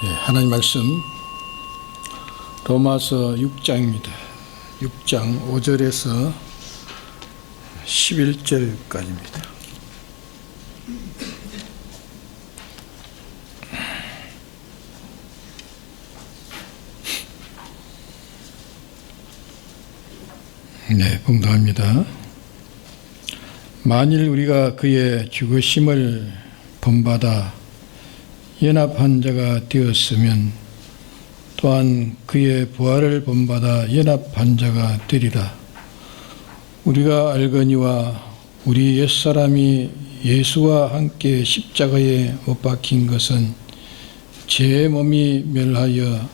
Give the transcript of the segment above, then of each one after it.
네, 하나님 말씀 로마서 6장입니다. 6장 5절에서 11절까지입니다. 네, 봉독합니다. 만일 우리가 그의 죽으심을 본받아 연합한 자가 되었으면 또한 그의 부활을 본받아 연합한 자가 되리라. 우리가 알거니와 우리 옛사람이 예수와 함께 십자가에 못 박힌 것은 제 몸이 멸하여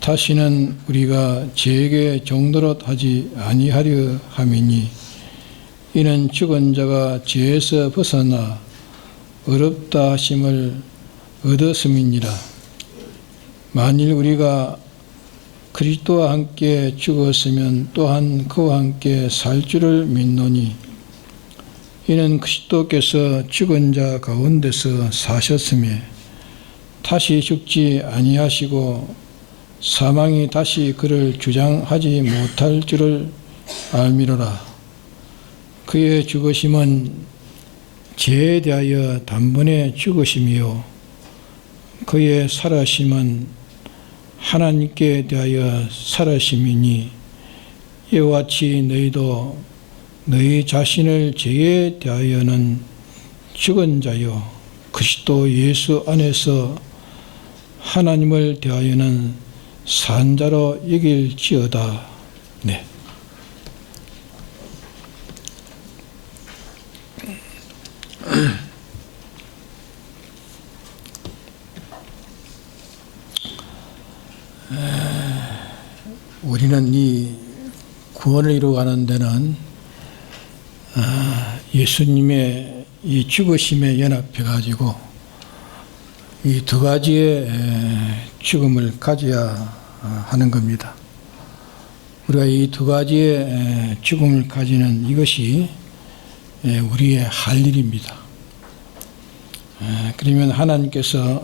다시는 우리가 죄에게 종노릇 하지 아니하려 함이니, 이는 죽은 자가 죄에서 벗어나 의롭다 하심을 얻었음이니라. 만일 우리가 그리스도와 함께 죽었으면 또한 그와 함께 살 줄을 믿노니, 이는 그리스도께서 죽은 자 가운데서 사셨으며 다시 죽지 아니하시고 사망이 다시 그를 주장하지 못할 줄을 알미로라. 그의 죽으심은 죄에 대하여 단번에 죽으심이요 그의 살아심은 하나님께 대하여 살아심이니, 이와 같이 너희도 너희 자신을 죄에 대하여는 죽은 자요 그리스도 예수 안에서 하나님을 대하여는 산 자로 여길지어다. 네. 우리는 이 구원을 이루어가는 데는 예수님의 이 죽으심에 연합해가지고 이 두 가지의 죽음을 가져야 하는 겁니다. 우리가 이 두 가지의 죽음을 가지는 이것이 우리의 할 일입니다. 그러면 하나님께서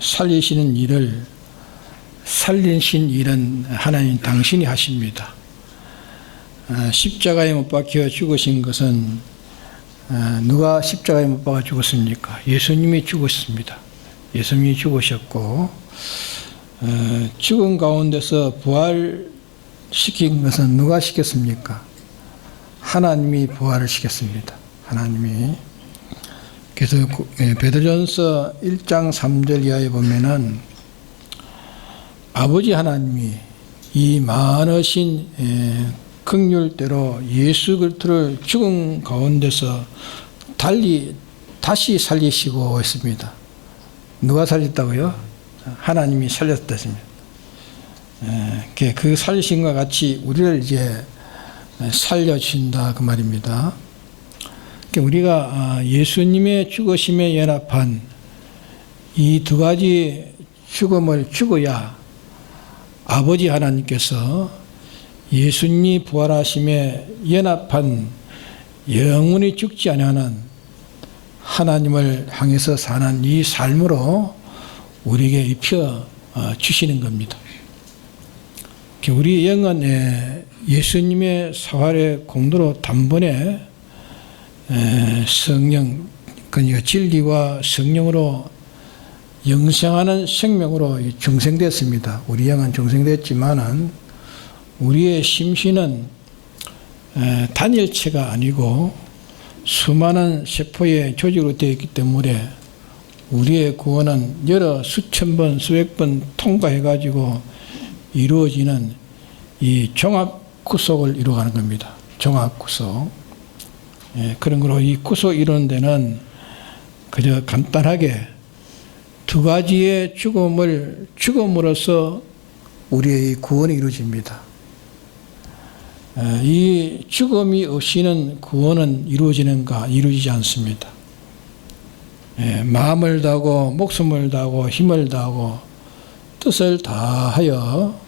살리시는 일을, 살리신 일은 하나님 당신이 하십니다. 십자가에 못 박혀 죽으신 것은 누가 십자가에 못 박아 죽었습니까? 예수님이 죽으셨습니다. 예수님이 죽으셨고, 죽은 가운데서 부활시킨 것은 누가 시켰습니까? 하나님이 부활을 시켰습니다. 하나님이. 그래서 베드로전서 1장 3절 이하에 보면은 아버지 하나님이 이 많으신 긍휼대로 예수 그리스도를 죽은 가운데서 다시 살리시고 있습니다. 누가 살렸다고요? 하나님이 살렸다 했습니다. 그 살리심과 같이 우리를 이제 살려주신다 그 말입니다. 우리가 예수님의 죽으심에 연합한 이 두 가지 죽음을 죽어야 아버지 하나님께서 예수님이 부활하심에 연합한 영원히 죽지 아니하는 하나님을 향해서 사는 이 삶으로 우리에게 입혀 주시는 겁니다. 우리 영은 예수님의 사활의 공로로 단번에 성령, 그러니까 진리와 성령으로 영생하는 생명으로 중생됐습니다. 우리 영은 중생됐지만은 우리의 심신은 단일체가 아니고 수많은 세포의 조직으로 되어 있기 때문에 우리의 구원은 여러 수천 번, 수백 번 통과해가지고 이루어지는 이 종합 구속을 이루어가는 겁니다. 종합 구속. 그런 거로 이 구속 이루는 데는 그저 간단하게 두 가지의 죽음으로써 우리의 구원이 이루어집니다. 이 죽음이 없이는 구원은 이루어지는가? 이루어지지 않습니다. 마음을 다하고 목숨을 다하고 힘을 다하고 뜻을 다하여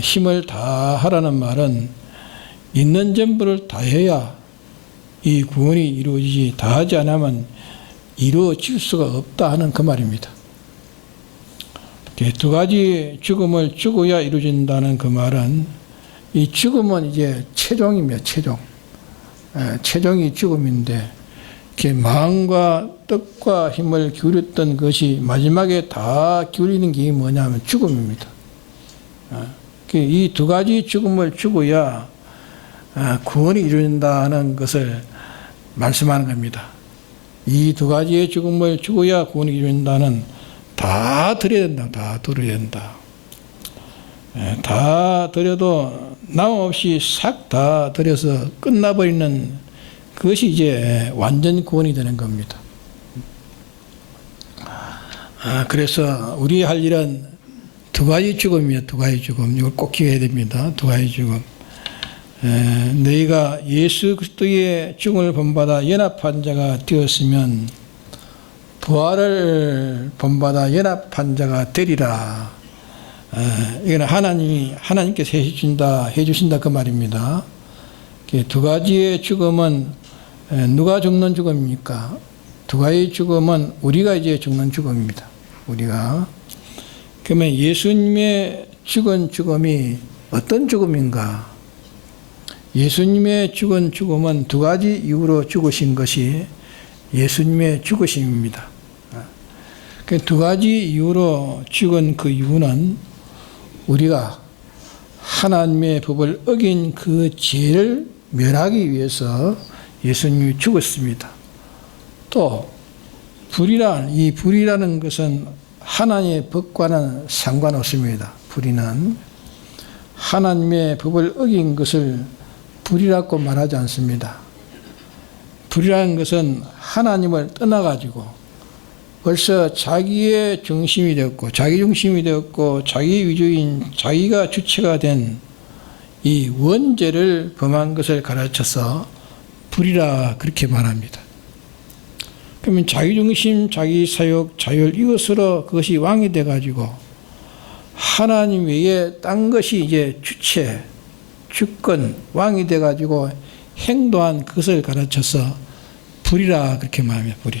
힘을 다하라는 말은 있는 전부를 다해야 이 구원이 이루어지지, 다하지 않으면 이루어질 수가 없다 하는 그 말입니다. 두 가지 죽음을 죽어야 이루어진다는 그 말은 이 죽음은 이제 최종입니다. 최종이 죽음인데 마음과 뜻과 힘을 기울였던 것이 마지막에 다 기울이는 게 뭐냐면 죽음입니다. 이 두 가지 죽음을 죽어야 구원이 이루어진다는 것을 말씀하는 겁니다. 이 두 가지의 죽음을 죽어야 구원이 이루어진다는 다 드려야 된다. 다 드려야 된다. 다 드려도 남없이 싹 다 드려서 끝나버리는 그것이 이제 완전 구원이 되는 겁니다. 그래서 우리 할 일은 두 가지 죽음이에요. 두 가지 죽음. 이걸 꼭 기억해야 됩니다. 두 가지 죽음. 너희가 예수 그리스도의 죽음을 본받아 연합한 자가 되었으면 부활을 본받아 연합한 자가 되리라. 이건 하나님께서 해주신다 그 말입니다. 두 가지의 죽음은 누가 죽는 죽음입니까? 두 가지 죽음은 우리가 이제 죽는 죽음입니다. 우리가. 그러면 예수님의 죽은 죽음이 어떤 죽음인가? 예수님의 죽은 죽음은 두 가지 이유로 죽으신 것이 예수님의 죽으심입니다. 그 두 가지 이유로 죽은 그 이유는 우리가 하나님의 법을 어긴 그 죄를 멸하기 위해서 예수님이 죽었습니다. 또 이 불이라는 것은 하나님의 법과는 상관없습니다. 불의는 하나님의 법을 어긴 것을 불이라고 말하지 않습니다. 불이라는 것은 하나님을 떠나가지고 벌써 자기의 중심이 되었고 자기 중심이 되었고 자기 위주인 자기가 주체가 된 이 원죄를 범한 것을 가르쳐서 불이라 그렇게 말합니다. 그러면 자기 중심, 자기 사욕, 자율 이것으로 그것이 왕이 돼가지고 하나님 외에 딴 것이 이제 주체, 주권, 왕이 돼가지고 행동한 그것을 가르쳐서 불이라 그렇게 말합니다. 불이.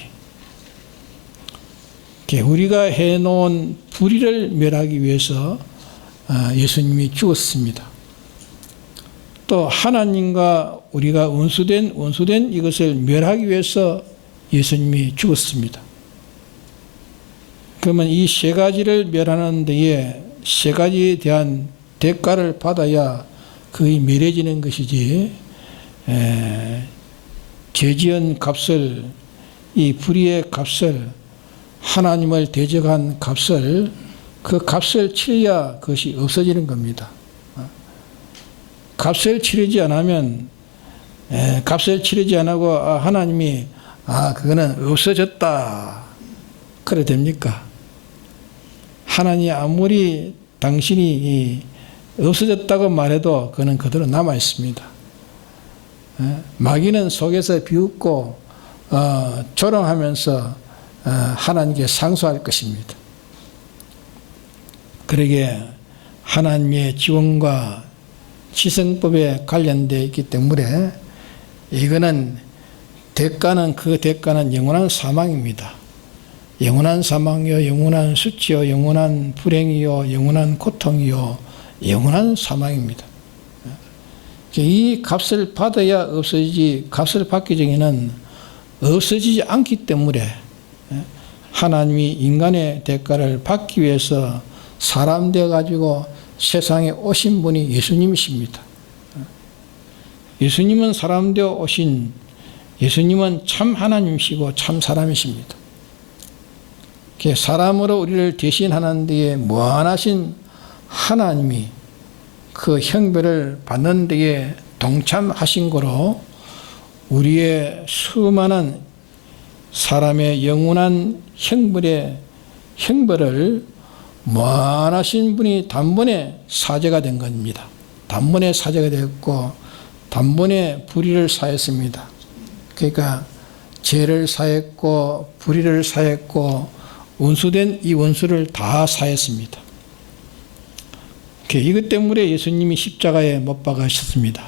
우리가 해놓은 불의를 멸하기 위해서 예수님이 죽었습니다. 또 하나님과 우리가 원수된 이것을 멸하기 위해서 예수님이 죽었습니다. 그러면 이 세 가지를 멸하는 데에 세 가지에 대한 대가를 받아야 그의 멸해지는 것이지 죄지은 값을 이 불의의 값을 하나님을 대적한 값을 그 값을 치러야 그것이 없어지는 겁니다. 값을 치르지 않으면 값을 치르지 않고 하나님이 그거는 없어졌다 그래 됩니까? 하나님이 아무리 당신이 없어졌다고 말해도 그는 그대로 남아 있습니다. 마귀는 속에서 비웃고 조롱하면서 하나님께 상소할 것입니다. 그러기에 하나님의 지원과 지성법에 관련되어 있기 때문에 이거는 그 대가는 영원한 사망입니다. 영원한 사망이요, 영원한 수치요, 영원한 불행이요, 영원한 고통이요, 영원한 사망입니다. 이 값을 받아야 없어지지, 값을 받기 전에는 없어지지 않기 때문에 하나님이 인간의 대가를 받기 위해서 사람 되어가지고 세상에 오신 분이 예수님이십니다. 예수님은 사람 되어 오신 예수님은 참 하나님이시고 참 사람이십니다. 사람으로 우리를 대신하는 데에 무한하신 하나님이 그 형벌을 받는 데에 동참하신 거로 우리의 수많은 사람의 영원한 형벌을 무한하신 분이 단번에 사죄가 된 겁니다. 단번에 사죄가 되었고 단번에 불의를 사했습니다. 그러니까 죄를 사했고 불의를 사했고 원수된 이 원수를 다 사했습니다. 이것 때문에 예수님이 십자가에 못 박으셨습니다.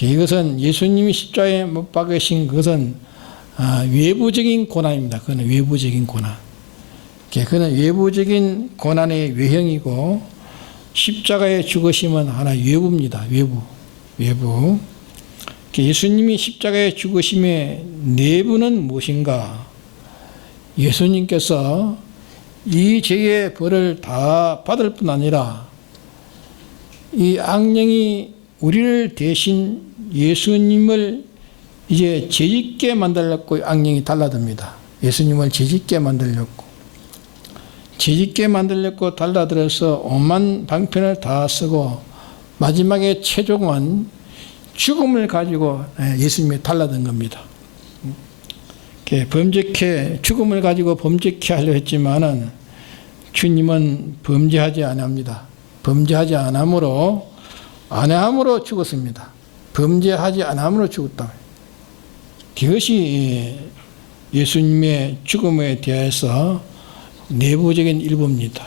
이것은 예수님이 십자가에 못 박으신 것은 외부적인 고난입니다. 그건 외부적인 고난. 그는 외부적인 고난의 외형이고 십자가의 죽으심은 하나의 외부입니다. 외부. 예수님이 십자가의 죽으심의 내부는 무엇인가? 예수님께서 이 죄의 벌을 다 받을 뿐 아니라 이 악령이 우리를 대신 예수님을 이제 죄짓게 만들었고, 악령이 달라듭니다. 예수님을 죄짓게 만들었고 달라들어서 오만 방편을 다 쓰고 마지막에 최종은 죽음을 가지고 예수님이 달라든 겁니다. 죽음을 가지고 범죄케 하려 했지만은 주님은 범죄하지 않습니다. 범죄하지 않음으로 죽었습니다. 범죄하지 않음으로 죽었다. 그것이 예수님의 죽음에 대해서 내부적인 일부입니다.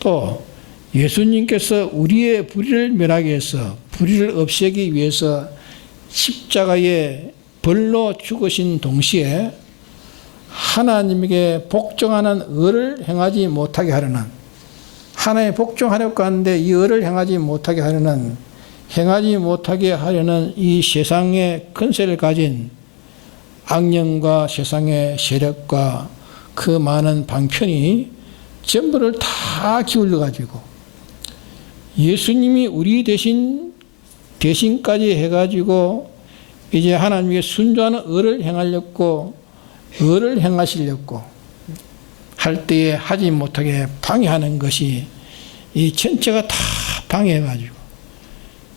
또 예수님께서 우리의 불의를 멸하기 위해서, 불의를 없애기 위해서 십자가의 벌로 죽으신 동시에 하나님에게 복종하는 의를 행하지 못하게 하려는, 하나님에 복종하려고 하는데 이 의를 행하지 못하게 하려는 이 세상의 권세를 가진 악령과 세상의 세력과 그 많은 방편이 전부를 다 기울여 가지고 예수님이 우리 대신까지 해가지고 이제 하나님께 순종하는 의를 행하시려고 할 때에 하지 못하게 방해하는 것이, 이 전체가 다 방해해가지고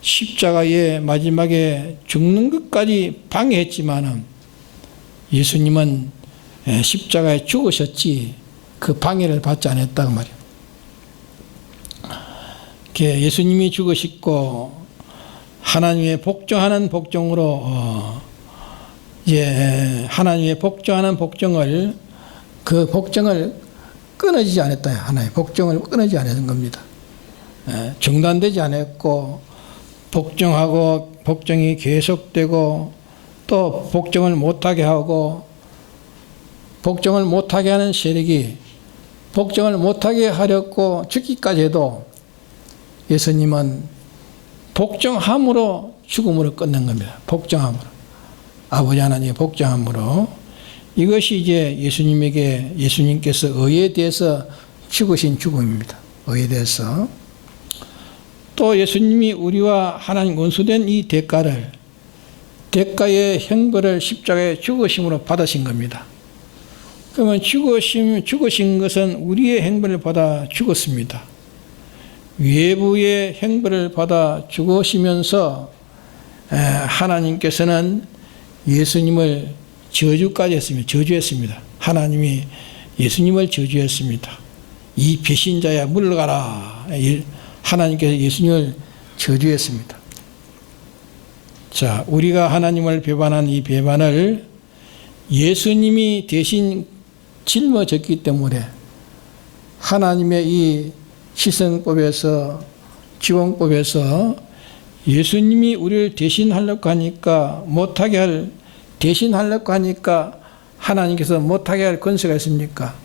십자가의 마지막에 죽는 것까지 방해했지만은 예수님은 십자가에 죽으셨지 그 방해를 받지 않았다고 말이에요. 예수님이 죽으시고 하나님의 복종하는 복종으로 하나님의 복종하는 복종을, 그 복종을 끊어지지 않았다. 하나의 복종을 끊어지지 않은 겁니다. 중단되지 않았고 복종하고 복종이 계속되고 또 복종을 못하게 하고, 복종을 못하게 하는 세력이 복종을 못하게 하려고 죽기까지 해도 예수님은 복종함으로 죽음으로 끝낸 겁니다. 복종함으로. 아버지 하나님의 복종함으로. 이것이 이제 예수님께서 의에 대해서 죽으신 죽음입니다. 의에 대해서. 또 예수님이 우리와 하나님 원수된 이 대가의 형벌을 십자가에 죽으심으로 받으신 겁니다. 그러면 죽으신 것은 우리의 형벌을 받아 죽었습니다. 외부의 형벌을 받아 죽으시면서 하나님께서는 예수님을 저주했습니다. 하나님이 예수님을 저주했습니다. 이 배신자야 물러가라. 하나님께서 예수님을 저주했습니다. 자, 우리가 하나님을 배반한 이 배반을 예수님이 대신 짊어졌기 때문에 하나님의 이 시성법에서, 지원법에서 예수님이 우리를 대신하려고 하니까 대신하려고 하니까 하나님께서 못하게 할 권세가 있습니까?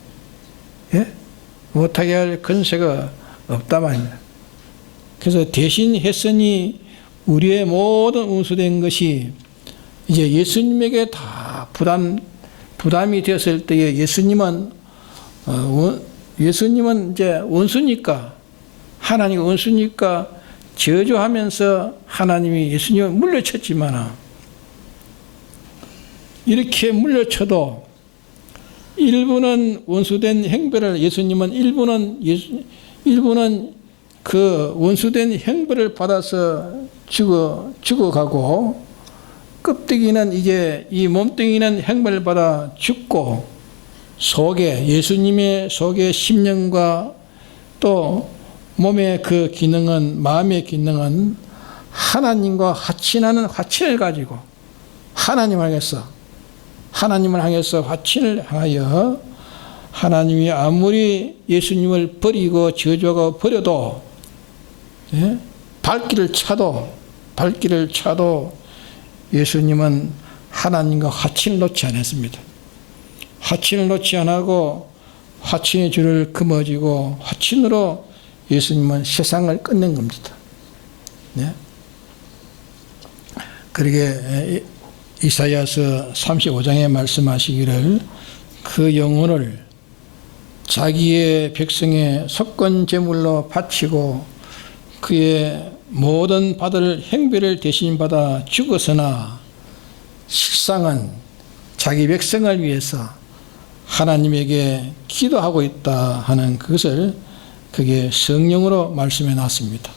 예? 못하게 할 권세가 없다 말입니다. 그래서 대신했으니 우리의 모든 운수된 것이 이제 예수님에게 다 부담이 되었을 때에 예수님은 이제 원수니까, 하나님이 원수니까 저주하면서 하나님이 예수님을 물려쳤지만, 이렇게 물려쳐도 일부는 원수된 행벌을, 예수님은 일부는 그 원수된 형벌을 받아서 죽어가고, 껍데기는 이제 이 몸뚱이는 형벌을 받아 죽고, 예수님의 속의 심령과 또 몸의 그 기능은, 마음의 기능은 하나님과 화친하는 화친을 가지고 하나님을 향해서 화친을 향하여, 하나님이 아무리 예수님을 버리고 저주하고 버려도, 발길을 차도 예수님은 하나님과 화친을 놓지 않았습니다. 화친을 놓지 않고 화친의 줄을 금어지고 화친으로 예수님은 세상을 끝낸 겁니다. 네? 그러게 이사야서 35장에 말씀하시기를 그 영혼을 자기의 백성의 속건 제물로 바치고 그의 모든 받을 행배를 대신 받아 죽었으나 실상은 자기 백성을 위해서 하나님에게 기도하고 있다 하는 그것을 그게 성령으로 말씀해 놨습니다.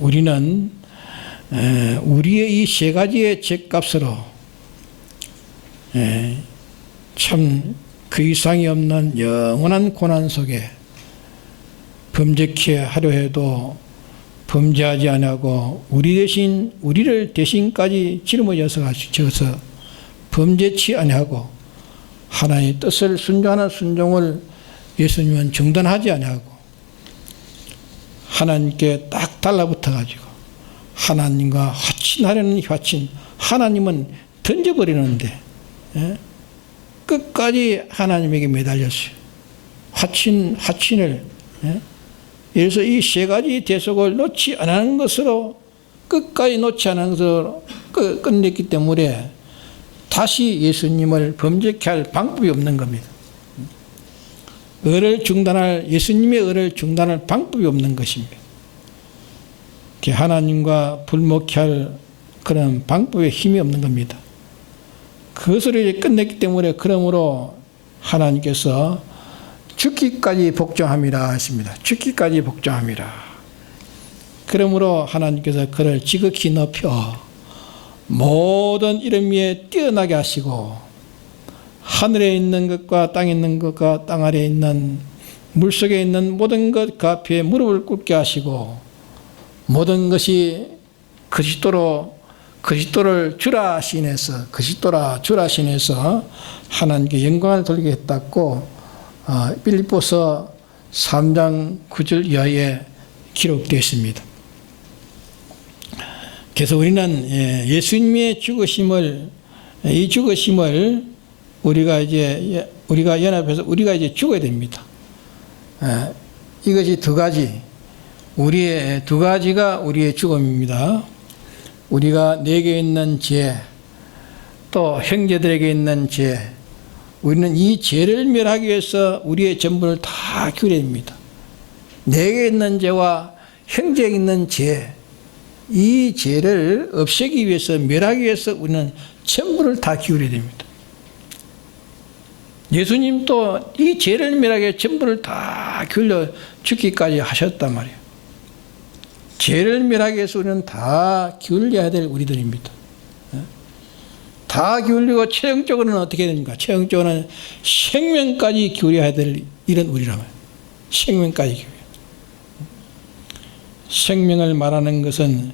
우리는 우리의 이 세 가지의 죄값으로 참 그 이상이 없는 영원한 고난 속에 범죄케 하려 해도 범죄하지 아니하고 우리를 대신까지 짊어져서 범죄치 아니하고 하나님의 뜻을 순종하는 순종을 예수님은 중단하지 아니하고 하나님께 딱 달라붙어 가지고 하나님과 화친하려는 화친, 하나님은 던져버리는데 끝까지 하나님에게 매달렸어요. 화친을 그래서 이 세 가지 대속을 놓지 않은 것으로 끝까지 놓지 않은 것으로 끝냈기 때문에 다시 예수님을 범죄케 할 방법이 없는 겁니다. 예수님의 의를 중단할 방법이 없는 것입니다. 하나님과 불목케 할 그런 방법에 힘이 없는 겁니다. 그것을 이제 끝냈기 때문에 그러므로 하나님께서 죽기까지 복종함이라 하십니다. 죽기까지 복종함이라. 그러므로 하나님께서 그를 지극히 높여 모든 이름 위에 뛰어나게 하시고 하늘에 있는 것과 땅에 있는 것과 땅 아래에 있는 물속에 있는 모든 것 그 앞에 무릎을 꿇게 하시고 모든 것이 그리스도를 주라 신해서 하나님께 영광을 돌리게 했다고 빌립보서 3장 9절 이하에 기록되어 있습니다. 그래서 우리는 예수님의 죽으심을 우리가 연합해서 우리가 이제 죽어야 됩니다. 이것이 두 가지가 우리의 죽음입니다. 우리가 내게 있는 죄, 또 형제들에게 있는 죄, 우리는 이 죄를 멸하기 위해서 우리의 전부를 다 기울여야 됩니다. 내게 있는 죄와 형제에게 있는 죄, 이 죄를 없애기 위해서, 멸하기 위해서 우리는 전부를 다 기울여야 됩니다. 예수님도 이 죄를 멸하기 위해 전부를 다 기울여 죽기까지 하셨단 말이에요. 죄를 멸하기 위해서 우리는 다 기울여야 될 우리들입니다. 다 기울이고 최종적으로는 어떻게 됩니까? 최종적으로는 생명까지 기울여야 될 이런 우리라면 생명까지 기울여. 생명을 말하는 것은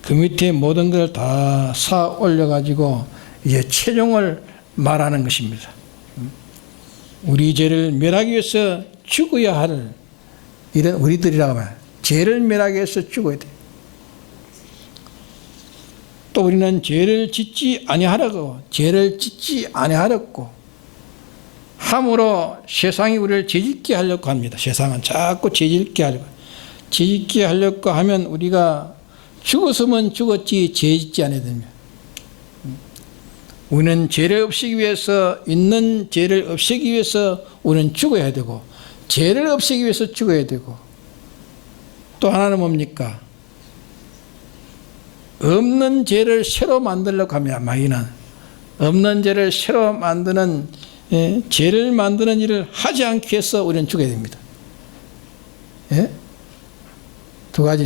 그 밑에 모든 것을 다 쌓아 올려가지고 이제 최종을 말하는 것입니다. 우리 죄를 멸하기 위해서 죽어야 할 이런 우리들이라고 말해요. 죄를 멸하기 위해서 죽어야 돼요. 또 우리는 죄를 짓지 아니하려고 함으로 세상이 우리를 죄짓게 하려고 합니다. 세상은 자꾸 죄짓게 하려고 하면 우리가 죽었으면 죽었지 죄짓지 않아야 됩니다. 우리는 죄를 없애기 위해서 있는 죄를 없애기 위해서 우리는 죽어야 되고 죄를 없애기 위해서 죽어야 되고 또 하나는 뭡니까? 없는 죄를 새로 만들려고 합니다. 마귀는 없는 죄를 새로 만드는 죄를 만드는 일을 하지 않기 위해서 우리는 죽어야 됩니다. 두 가지.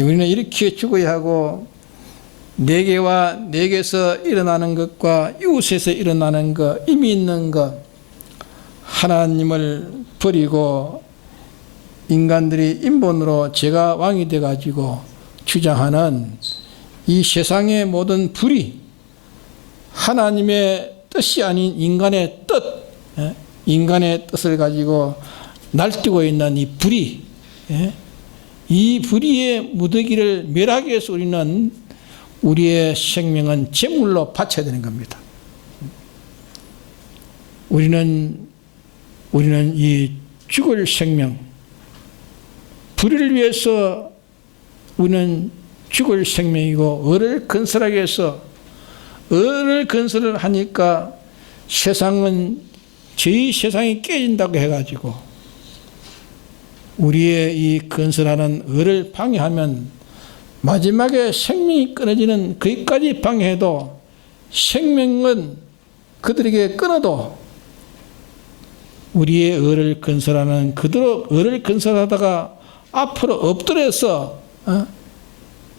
우리는 이렇게 죽어야 하고 내게서 일어나는 것과 이웃에서 일어나는 것, 의미 있는 것, 하나님을 버리고 인간들이 인본으로 제가 왕이 돼가지고 주장하는 이 세상의 모든 불이 하나님의 뜻이 아닌 인간의 뜻을 가지고 날뛰고 있는 이 불이, 이 불의의 무더기를 멸하기 위해서 우리의 생명은 제물로 바쳐야 되는 겁니다. 우리는 이 죽을 생명, 불의를 위해서 우리는 죽을 생명이고, 을을 건설하기 위해서 을을 건설을 하니까 세상은 저희 세상이 깨진다고 해가지고 우리의 이 건설하는 을을 방해하면 마지막에 생명이 끊어지는 거기까지 방해해도 생명은 그들에게 끊어도 우리의 을을 건설하는 그대로 을을 건설하다가 앞으로 엎드려서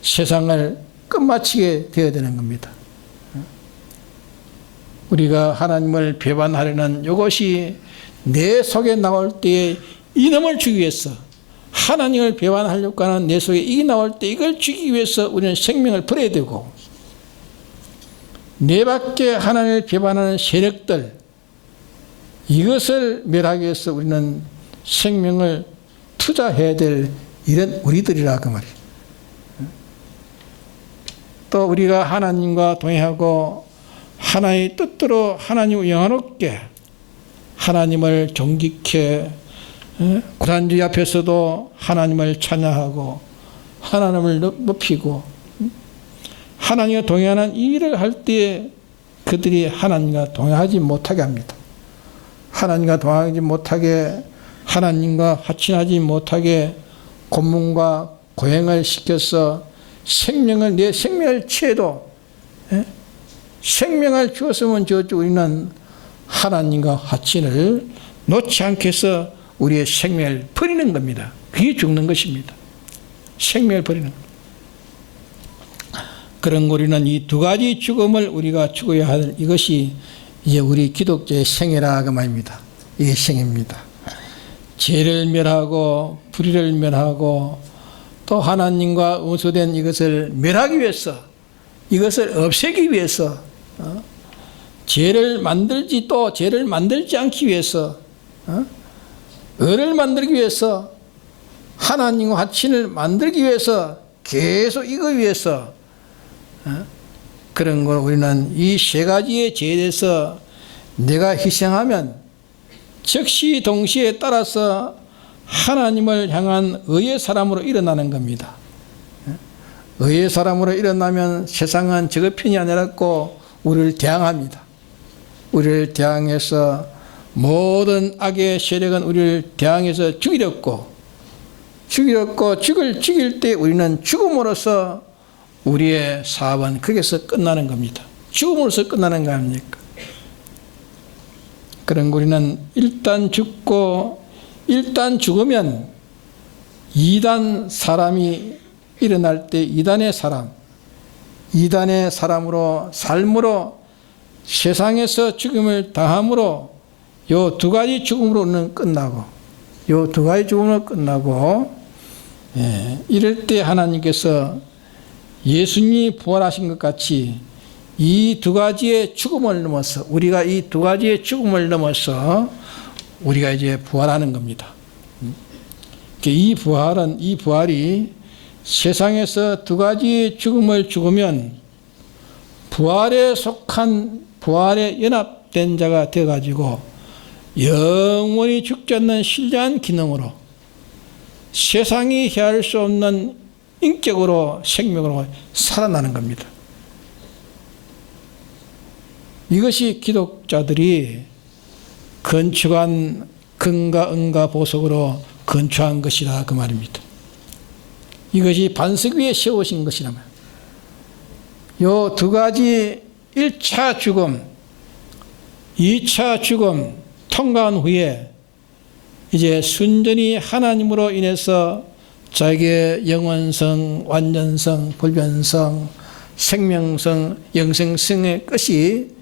세상을 끝마치게 되어야 되는 겁니다. 우리가 하나님을 배반하려는 이것이 내 속에 나올 때에 이놈을 주기 위해서, 하나님을 배반하려고 하는 내 속에 이게 나올 때 이걸 주기 위해서 우리는 생명을 버려야 되고, 내 밖에 하나님을 배반하는 세력들, 이것을 멸하기 위해서 우리는 생명을 투자해야 될 이런 우리들이라 그 말이에요. 또 우리가 하나님과 동행하고 하나님의 뜻대로 하나님을 영화롭게 하나님을 존귀케, 고난주의 앞에서도 하나님을 찬양하고 하나님을 높이고 하나님과 동행하는 이 일을 할 때에 그들이 하나님과 동행하지 못하게 합니다. 하나님과 동행하지 못하게, 하나님과 화친하지 못하게 고문과 고행을 시켜서 내 생명을 취해도, 생명을 주었으면 주었죠. 우리는 하나님과 화친을 놓지 않게 해서 우리의 생명을 버리는 겁니다. 그게 죽는 것입니다. 생명을 버리는 겁니다. 그런 우리는 이 두 가지 죽음을 우리가 죽어야 할 이것이 이제 우리 기독교의 생애라 그 말입니다. 이게 생애입니다. 죄를 멸하고 불의를 멸하고 또 하나님과 원수된 이것을 멸하기 위해서, 이것을 없애기 위해서, 죄를 만들지 또 죄를 만들지 않기 위해서, 을을 만들기 위해서, 하나님과 화친을 만들기 위해서, 계속 이거 위해서 그런 걸 우리는 이 세 가지의 죄에 대해서 내가 희생하면 즉시 동시에 따라서 하나님을 향한 의의 사람으로 일어나는 겁니다. 의의 사람으로 일어나면 세상은 저것 편이 아니라고 우리를 대항합니다. 우리를 대항해서 모든 악의 세력은 우리를 대항해서 죽이려고 죽일 때 우리는 죽음으로써 우리의 사업은 거기서 끝나는 겁니다. 죽음으로써 끝나는 거 아닙니까? 그런 우리는 일단 죽으면 이단 사람이 일어날 때 이단의 사람으로 삶으로 세상에서 죽음을 당함으로 요 두 가지 죽음으로는 끝나고, 이럴 때 하나님께서 예수님이 부활하신 것 같이 이 두 가지의 죽음을 넘어서, 우리가 이 두 가지의 죽음을 넘어서 우리가 이제 부활하는 겁니다. 이 부활이 세상에서 두 가지 죽음을 죽으면 부활에 속한, 부활에 연합된 자가 되어가지고 영원히 죽지 않는 신령한 기능으로 세상이 헤아릴 수 없는 인격으로, 생명으로 살아나는 겁니다. 이것이 기독자들이 건축한 금과 은과 보석으로 건축한 것이라 그 말입니다. 이것이 반석 위에 세우신 것이라 말입니다. 요 두 가지 1차 죽음, 2차 죽음 통과한 후에 이제 순전히 하나님으로 인해서 자기의 영원성, 완전성, 불변성, 생명성, 영생성의 것이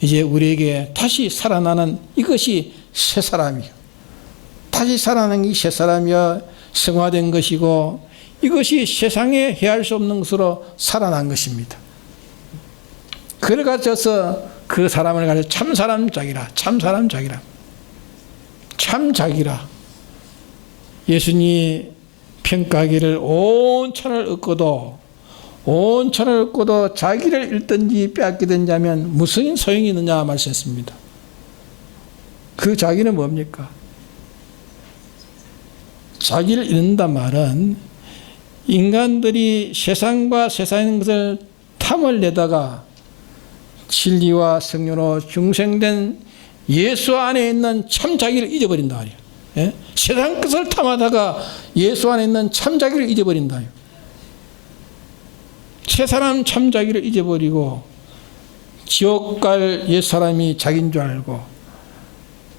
이제 우리에게 다시 살아나는 이것이 새 사람이요. 다시 살아나는 이 새 사람이여 성화된 것이고 이것이 세상에 헤아릴 수 없는 것으로 살아난 것입니다. 그를 가져서 그 사람을 가져 참사람작이라, 참자기라. 예수님이 평가하기를 온 천을 얻고도 자기를 잃든지 빼앗기든지 하면 무슨 소용이 있느냐 말씀했습니다. 그 자기는 뭡니까? 자기를 잃는다 말은 인간들이 세상과 세상의 것을 탐을 내다가 진리와 성령으로 중생된 예수 안에 있는 참 자기를 잊어버린다 말이에요. 예? 세상 것을 탐하다가 예수 안에 있는 참 자기를 잊어버린다. 세 사람 참 자기를 잊어버리고 지옥 갈 옛사람이 자기인 줄 알고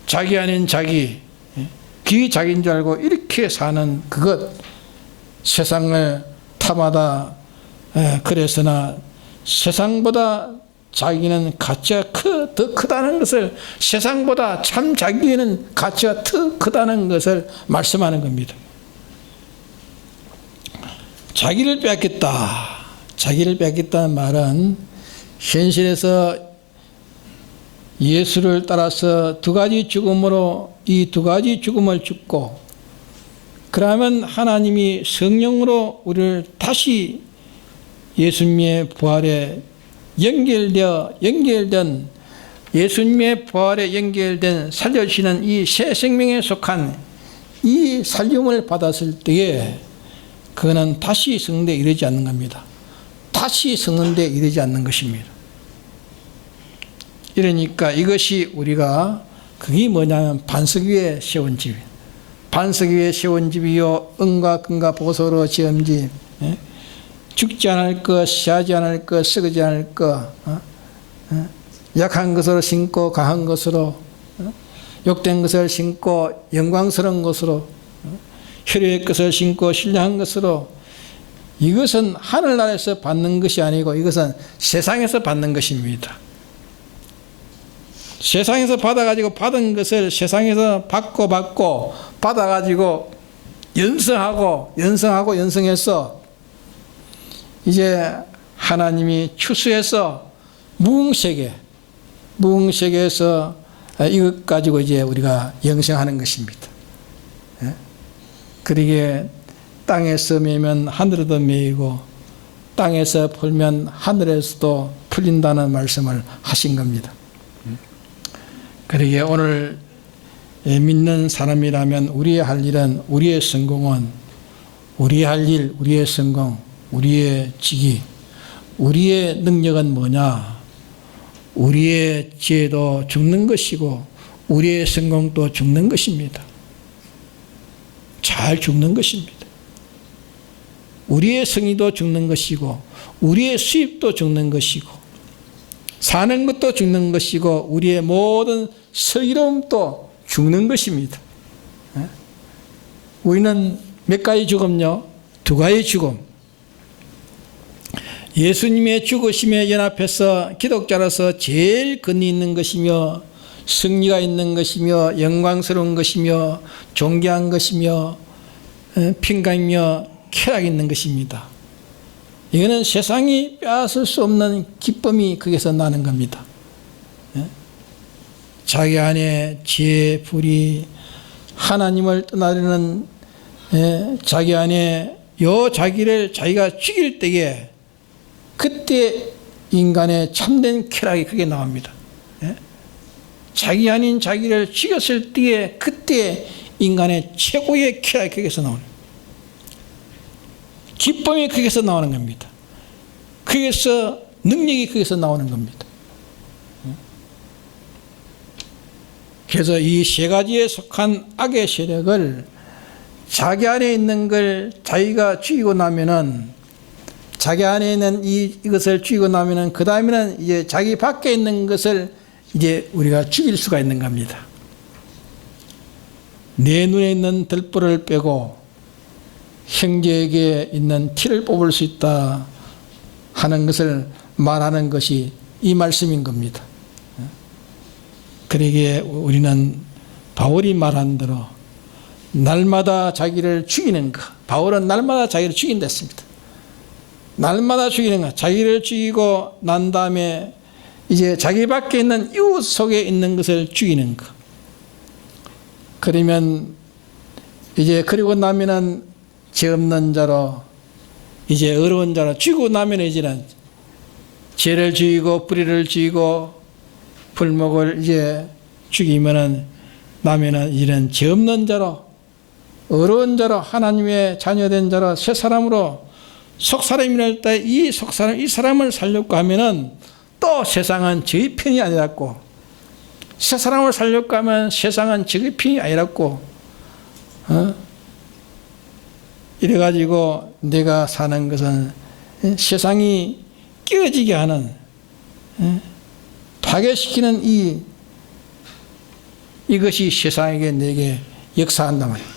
자기 아닌 자기, 기 자기인 줄 알고 이렇게 사는 그것, 세상을 탐하다 그래서나 세상보다 자기는 가치가 더 크다는 것을, 세상보다 참 자기에는 가치가 더 크다는 것을 말씀하는 겁니다. 자기를 뺏겠다. 자기를 뺏겠다는 말은 현실에서 예수를 따라서 두 가지 죽음으로 이 두 가지 죽음을 죽고 그러면 하나님이 성령으로 우리를 다시 예수님의 부활에 연결된 예수님의 부활에 연결된 살려주시는 이 새 생명에 속한 이 살림을 받았을 때에 그거는 다시 성는데 이르지 않는 겁니다. 다시 성는데 이르지 않는 것입니다. 이러니까 이것이 우리가 그게 뭐냐면 반석 위에 세운 집, 반석 위에 세운 집이요 은과 금과 보석으로 지은 집, 죽지 않을 것, 시하지 않을 것, 썩지 않을 것, 약한 것으로 심고 강한 것으로, 욕된 것을 심고 영광스러운 것으로, 혈유의 것을 심고 신령한 것으로. 이것은 하늘나라에서 받는 것이 아니고 이것은 세상에서 받는 것입니다. 세상에서 받아가지고 받은 것을 세상에서 받고 받아가지고 연성해서 이제 하나님이 추수해서 무궁세계에서 이것 가지고 이제 우리가 영생하는 것입니다. 그러기에 땅에서 매면 하늘에도 매이고 땅에서 풀면 하늘에서도 풀린다는 말씀을 하신 겁니다. 그러기에 오늘 믿는 사람이라면 우리의 할 일은, 우리의 성공은, 우리의 할 일, 우리의 성공, 우리의 직위, 우리의 능력은 뭐냐? 우리의 지혜도 죽는 것이고 우리의 성공도 죽는 것입니다. 잘 죽는 것입니다. 우리의 성의도 죽는 것이고 우리의 수입도 죽는 것이고 사는 것도 죽는 것이고 우리의 모든 서러움도 죽는 것입니다. 우리는 몇 가지 죽음요? 두 가지 죽음. 예수님의 죽으심에 연합해서 기독자로서 제일 근이 있는 것이며 승리가 있는 것이며 영광스러운 것이며 존귀한 것이며 평강이며 쾌락이 있는 것입니다. 이거는 세상이 빼앗을 수 없는 기쁨이 거기서 나는 겁니다. 자기 안에 지혜, 불이, 하나님을 떠나려는 자기 안에 요 자기를 자기가 죽일 때에 그때 인간의 참된 쾌락이 크게 나옵니다. 자기 아닌 자기를 죽였을 때에 그때 인간의 최고의 쾌락이 거기서 나옵니다. 기쁨이 거기서 나오는 겁니다. 거기서 능력이 거기서 나오는 겁니다. 그래서 이 세 가지에 속한 악의 세력을 자기 안에 있는 걸 자기가 죽이고 나면은 자기 안에 있는 이것을 죽이고 나면은 그 다음에는 이제 자기 밖에 있는 것을 이제 우리가 죽일 수가 있는 겁니다. 내 눈에 있는 들보를 빼고 형제에게 있는 티를 뽑을 수 있다 하는 것을 말하는 것이 이 말씀인 겁니다. 그러기에 우리는 바울이 말한 대로 날마다 자기를 죽이는 것, 바울은 날마다 자기를 죽인다 했습니다. 날마다 죽이는 것, 자기를 죽이고 난 다음에 이제 자기 밖에 있는 이웃 속에 있는 것을 죽이는 것. 그러면 이제 그리고 나면은 죄 없는 자로 이제 어려운 자로 죽이고 나면 이제는 죄를 죽이고 불의를 죽이고 불목을 이제 죽이면은 나면은 이런 죄 없는 자로, 어려운 자로, 하나님의 자녀된 자로, 새 사람으로 속사람이랄 때 이 속사람, 이 사람을 살려고 하면은 또 세상은 저의 편이 아니라고, 새 사람을 살려고 하면 세상은 저의 편이 아니라고, 이래가지고 내가 사는 것은 세상이 깨어지게 하는, 파괴시키는 이것이 세상에게 내게 역사한단 말이에요.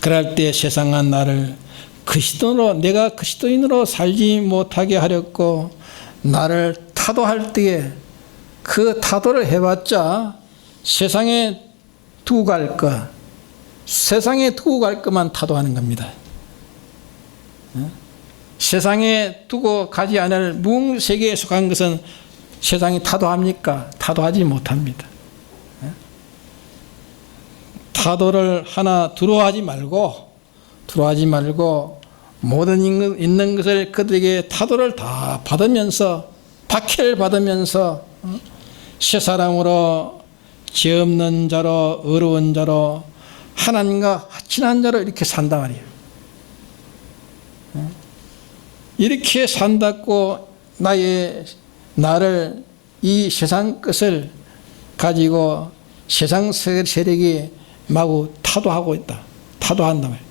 그럴 때 세상은 나를 그리스도인으로, 내가 그리스도인으로 살지 못하게 하렸고, 나를 타도할 때에 그 타도를 해봤자 세상에 두고 갈 것, 세상에 두고 갈 것만 타도하는 겁니다. 세상에 두고 가지 않을 무세계에 속한 것은 세상이 타도합니까? 타도하지 못합니다. 타도를 하나 두려워하지 말고 모든 있는 것을 그들에게 타도를 다 받으면서, 박해를 받으면서 새 사람으로, 죄 없는 자로, 어려운 자로, 하나님과 친한 자로 이렇게 산다 말이에요. 이렇게 산다고 나를 이 세상 것을 가지고 세상 세력이 마구 타도하고 있다. 타도한다 말이에요.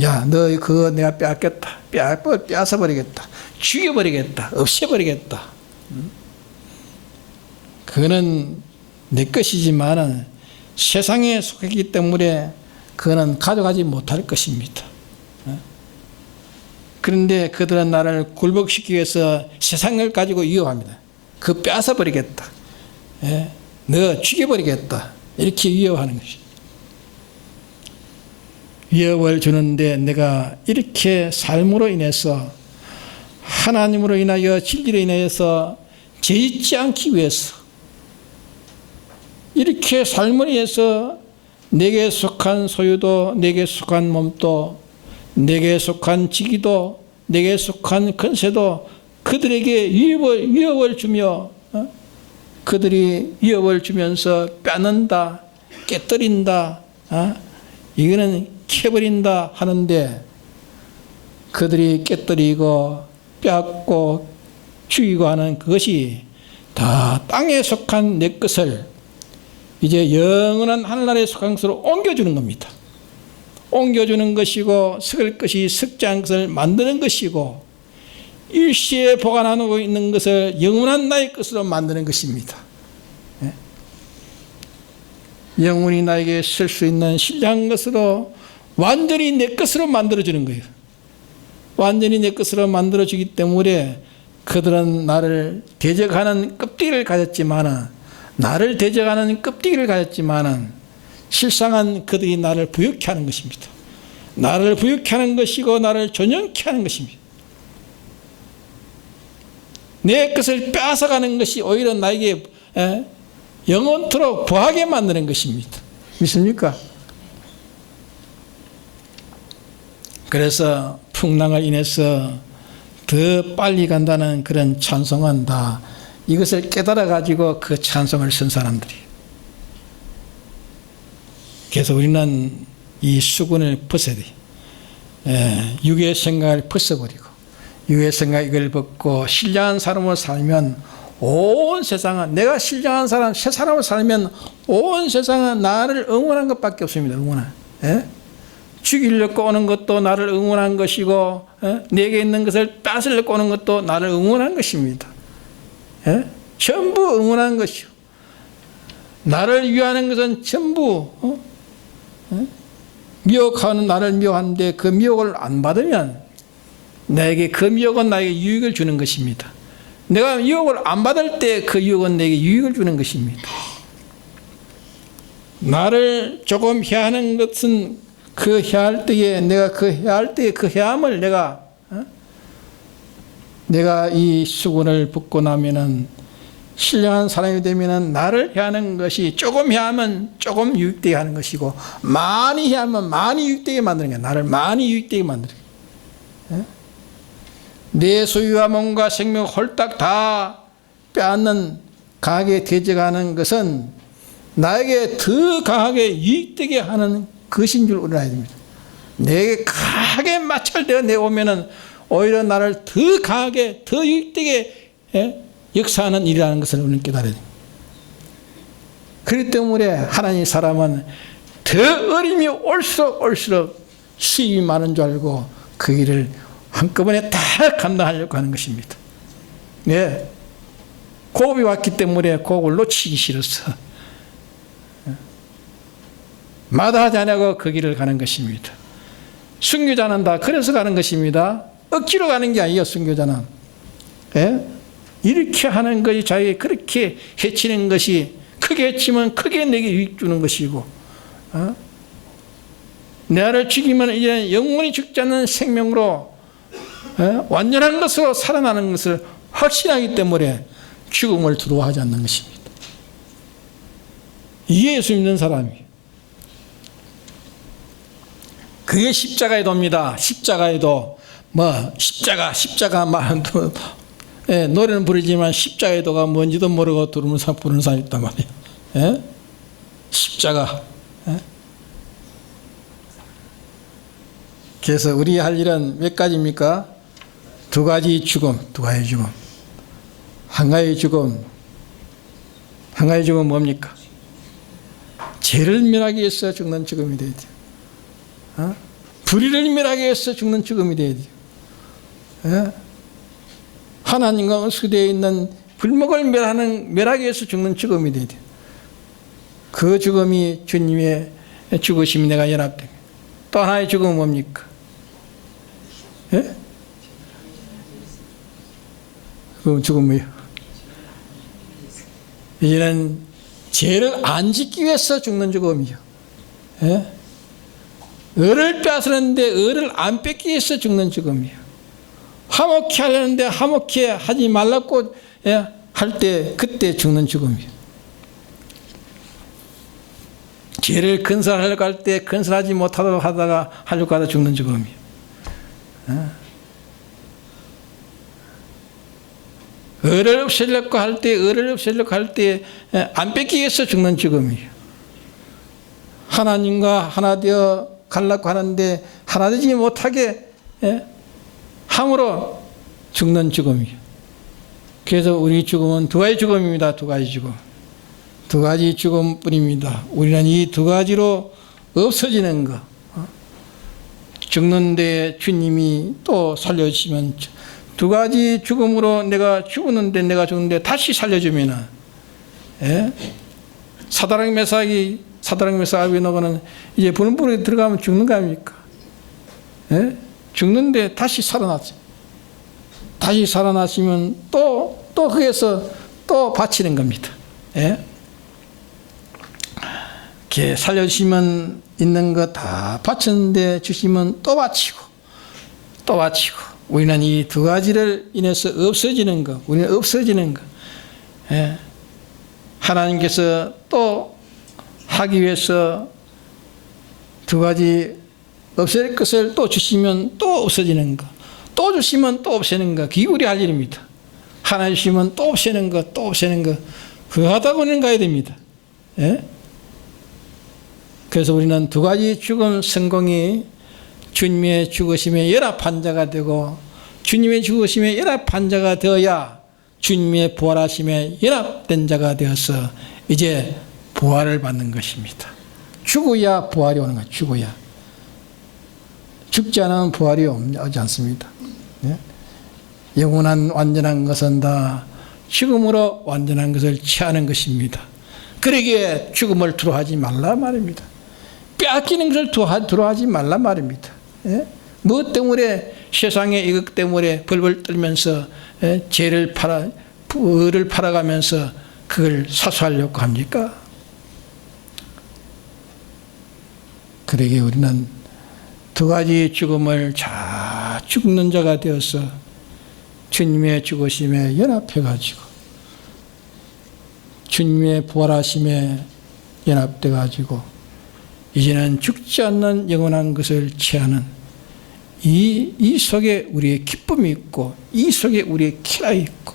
야, 너 그거 내가 빼앗겠다. 빼앗아버리겠다. 죽여버리겠다. 없애버리겠다. 그거는 내 것이지만은 세상에 속했기 때문에 그거는 가져가지 못할 것입니다. 그런데 그들은 나를 굴복시키기 위해서 세상을 가지고 위협합니다. 그 빼앗아버리겠다. 너 죽여버리겠다. 이렇게 위협하는 것이. 위협을 주는데 내가 이렇게 삶으로 인해서, 하나님으로 인하여 진리로 인해서 죄짓지 않기 위해서, 이렇게 삶을 위해서 내게 속한 소유도, 내게 속한 몸도, 내게 속한 직위도, 내게 속한 권세도 그들에게 위협을 주며, 그들이 위협을 주면서 빼앗는다, 깨뜨린다, 이거는 캐버린다 하는데, 그들이 깨뜨리고 빼앗고 죽이고 하는 그것이 다 땅에 속한 내 것을 이제 영원한 하늘나라에 속한 것으로 옮겨주는 겁니다. 옮겨주는 것이고, 썩을 것이 썩지 않은 것을 만드는 것이고, 일시에 보관하고 있는 것을 영원한 나의 것으로 만드는 것입니다. 영원히 나에게 쓸 수 있는 신령한 것으로 완전히 내 것으로 만들어주는 거예요. 완전히 내 것으로 만들어주기 때문에 그들은 나를 대적하는 껍데기를 가졌지만은, 실상은 그들이 나를 부욕케 하는 것입니다. 나를 부욕케 하는 것이고, 나를 존영케 하는 것입니다. 내 것을 빼앗아가는 것이 오히려 나에게 영원토록 부하게 만드는 것입니다. 믿습니까? 그래서 풍랑을 인해서 더 빨리 간다는 그런 찬송은 다 이것을 깨달아 가지고 그 찬송을 쓴 사람들이. 그래서 우리는 이 수군을 벗어야 돼. 육의 생각을 벗어버리고, 육의 생각 이걸 벗고 신령한 사람으로 살면 온 세상은, 내가 신령한 사람, 새 사람으로 살면 온 세상은 나를 응원한 것밖에 없습니다. 응원한. 죽이려고 오는 것도 나를 응원한 것이고, 내게 있는 것을 뺏으려고 오는 것도 나를 응원한 것입니다. 전부 응원한 것이요. 나를 위하는 것은 전부 미혹하는, 나를 미혹하는데 그 미혹을 안 받으면 나에게, 그 미혹은 나에게 유익을 주는 것입니다. 내가 유혹을 안 받을 때 그 유혹은 내게 유익을 주는 것입니다. 나를 조금 해하는 것은 그 해할 때에 내가 그 해할 때에 그 해함을 내가 이 수군을 벗고 나면은, 신령한 사람이 되면은 나를 해하는 것이 조금 해하면 조금 유익되게 하는 것이고, 많이 해하면 많이 유익되게 만드는 거야. 나를 많이 유익되게 만드는 거야. 내 소유와 몸과 생명 홀딱 다 빼앗는 강하게 대적하는 것은 나에게 더 강하게 유익되게 하는 것인 줄 알아야 됩니다. 내게 강하게 마찰되어 내오면은 오히려 나를 더 강하게 더 유익되게 역사하는 일이라는 것을 우리는 깨달아야 됩니다. 그렇기 때문에 하나님 사람은 더 어림이 올수록 수입이 많은 줄 알고 그 일을 한꺼번에 다 감당하려고 하는 것입니다. 네. 고업이 왔기 때문에 고업을 놓치기 싫어서 마다하지 않고 그 길을 가는 것입니다. 순교자는 다 그래서 가는 것입니다. 억지로 가는 게 아니에요. 순교자는 이렇게 하는 것이 자기 그렇게 해치는 것이 크게 해치면 크게 내게 유익 주는 것이고 나를 죽이면 이제 영원히 죽지 않는 생명으로 완전한 것으로 살아나는 것을 확신하기 때문에 죽음을 두려워하지 않는 것입니다. 이게 예수 믿는 사람이에요. 그게 십자가의 도입니다. 십자가의 도. 십자가 말도 노래는 부르지만 십자가의 도가 뭔지도 모르고 부르는 사람이 있단 말이에요. 십자가. 그래서 우리 할 일은 몇 가지입니까? 두 가지 죽음. 한 가지 죽음 뭡니까? 죄를 멸하기 위해서 죽는 죽음이 돼야 돼요. 불의를 멸하기 위해서 죽는 죽음이 돼야 돼요. 하나님과 은수되어 있는 불목을 멸하기 위해서 죽는 죽음이 돼야 돼요. 그 죽음이 주님의 죽으심이 내가 연합됩니다. 또 하나의 죽음은 뭡니까? 그 죽음이요. 이제는 죄를 안 짓기 위해서 죽는 죽음이요. 을을 빼앗으는데 을을 안 뺏기 위해서 죽는 죽음이요. 화목히 하려는데 화목히 하지 말라고 할 때 그때 죽는 죽음이요. 죄를 건설하려고 할 때 건설하지 못하도록 하려고 하다 죽는 죽음이요. 을을 없애려고 할 때 안 뺏기 위해서 죽는 죽음이에요. 하나님과 하나 되어 가려고 하는데 하나 되지 못하게 함으로 죽는 죽음이에요. 그래서 우리 죽음은 두 가지 죽음입니다. 두 가지 죽음뿐입니다. 우리는 이 두 가지로 없어지는 것. 죽는데 주님이 또 살려주시면 두 가지 죽음으로 내가 죽는데 다시 살려주면은 사드락 메삭 아벤노고는 이제 불에 들어가면 죽는 거 아닙니까? 죽는데 다시 살아났어요. 다시 살아나시면 또 거기에서 또 바치는 겁니다. 이렇게 살려주시면 있는 거 다 바쳤는데 주시면 또 바치고 우리는 이 두 가지를 인해서 없어지는 것, 우리는 없어지는 것. 하나님께서 또 하기 위해서 두 가지 없앨 것을 또 주시면 또 없어지는 것, 또 주시면 또 없애는 것. 그게 우리 할 일입니다. 하나 주시면 또 없애는 것. 그거 하다 보면 가야 됩니다. 그래서 우리는 두 가지 죽음 성공이 주님의 죽으심에 연합한 자가 되고 주님의 죽으심에 연합한 자가 되어야 주님의 부활하심에 연합된 자가 되어서 이제 부활을 받는 것입니다. 죽어야 부활이 오는 거예요. 죽어야. 죽지 않으면 부활이 오지 않습니다. 영원한 완전한 것은 다 죽음으로 완전한 것을 취하는 것입니다. 그러기에 죽음을 두려워하지 말라 말입니다. 빼앗기는 것을 두려워하지 말라 말입니다. 무엇 때문에 세상의 이것 때문에 벌벌 떨면서 죄를 을을 팔아가면서 그걸 사수하려고 합니까? 그러기에 우리는 두 가지 죽음을 잘 죽는 자가 되어서 주님의 죽으심에 연합해가지고 주님의 부활하심에 연합돼가지고 이제는 죽지 않는 영원한 것을 취하는 이 속에 우리의 기쁨이 있고 이 속에 우리의 키가 있고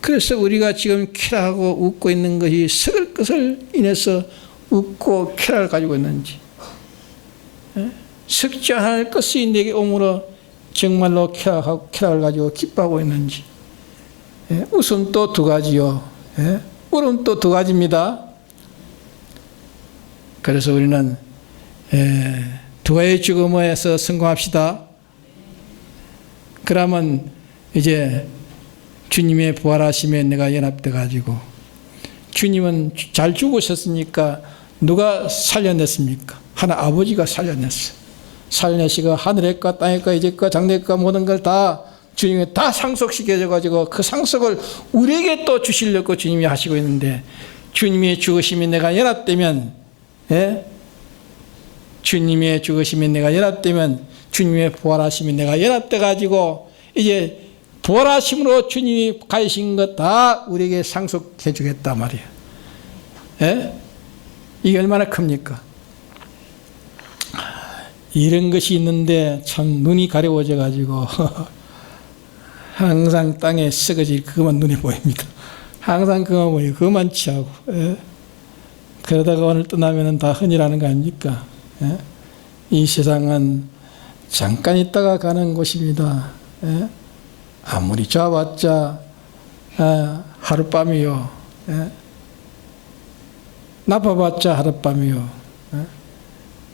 그래서 우리가 지금 쾌락하고 웃고 있는 것이 썩을 것을 인해서 웃고 쾌락을 가지고 있는지, 썩지 않을 것이 내게 오므로 정말로 쾌락을 가지고 기뻐하고 있는지. 웃음 또 두 가지요. 울음 또 두 가지입니다. 그래서 우리는 두 가지의 죽음에서 성공합시다. 그러면 이제 주님의 부활하심에 내가 연합돼 가지고, 주님은 잘 죽으셨으니까 누가 살려냈습니까? 하나 아버지가 살려냈어요. 살려내시고 하늘의 것 땅의 것 이제 것 장래의 것 모든 걸 다 주님이 다 상속시켜줘 가지고 그 상속을 우리에게 또 주시려고 주님이 하시고 있는데, 주님의 죽으심이 내가 연합되면, 주님의 죽으심이 내가 연합되면 주님의 부활하심이 내가 연합돼 가지고 이제 부활하심으로 주님이 가지신 것 다 우리에게 상속해 주겠다 말이에요. 이게 얼마나 큽니까? 이런 것이 있는데 참 눈이 가려워져 가지고 항상 땅에 썩어질 그것만 눈에 보입니다. 항상 그것만 보이고 그것만 취하고, 그러다가 오늘 떠나면 다 흔히라는 거 아닙니까? 이 세상은 잠깐 있다가 가는 곳입니다. 아무리 좋아봤자 하룻밤이요. 나빠봤자 하룻밤이요.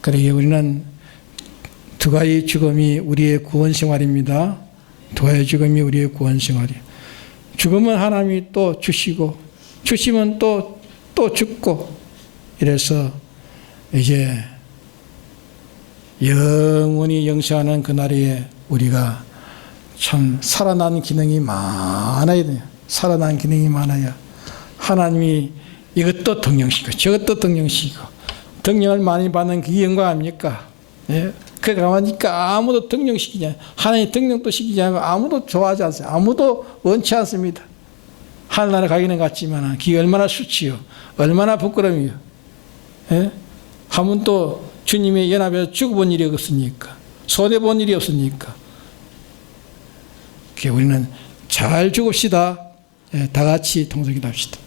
그러기에 우리는 두 가지 죽음이 우리의 구원 생활입니다. 두 가지 죽음이 우리의 구원 생활이에요. 죽으면 하나님이 또 주시고, 주시면 또 죽고, 이래서 이제 영원히 영생하는 그날에 우리가 참 살아난 기능이 많아야 돼요. 살아난 기능이 많아야 하나님이 이것도 등령시키고 저것도 등령시키고, 등령을 많이 받는 그게 영광 아닙니까? 그렇게 가만히니까 아무도 등령시키지 않아요. 하나님 등령도 시키지 않고 아무도 좋아하지 않습니다. 아무도 원치 않습니다. 하늘나라 가기는 같지만 그게 얼마나 수치요, 얼마나 부끄러움이요. 한 번도 주님의 연합에서 죽어본 일이 없으니까, 손해본 일이 없으니까. 우리는 잘 죽읍시다. 다 같이 통성기도합시다.